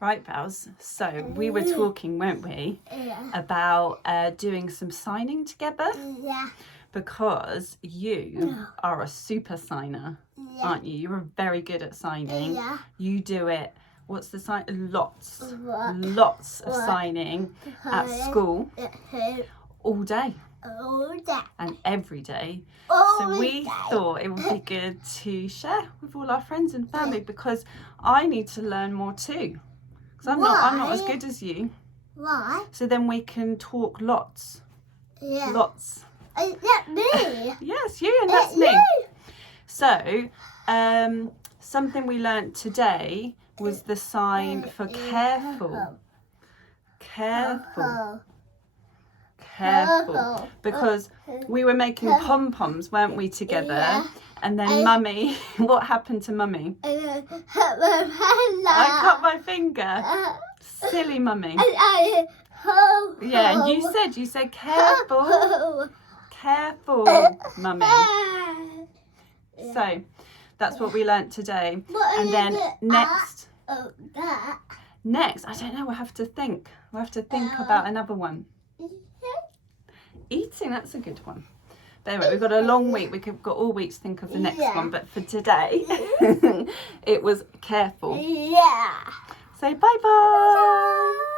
Right, Bells. So we were talking, weren't we, about doing some signing together? Yeah. Because you are a super signer, aren't you? You're very good at signing. Yeah. You do it. What's the sign? Lots of signing at school all day All day. and every day. All So we day. thought it would be good to share with all our friends and family because I need to learn more too. Because I'm not as good as you. Why? So then we can talk lots. Yeah. Lots. Is that me? Yes, you, and that's me. So, something we learnt today was the sign for careful. Careful. Careful. Because we were making pom-poms, weren't we, together? Yeah. And then Mummy, what happened to Mummy? I I cut my finger. Silly Mummy. Yeah, and you said careful. Careful, Mummy. So, that's what we learnt today. And then next, I don't know, we'll have to think. We'll have to think about another one. Eating, that's a good one. But anyway, we've got a long week. We've got all week to think of the next one. But for today, it was careful. Yeah. Say bye-bye.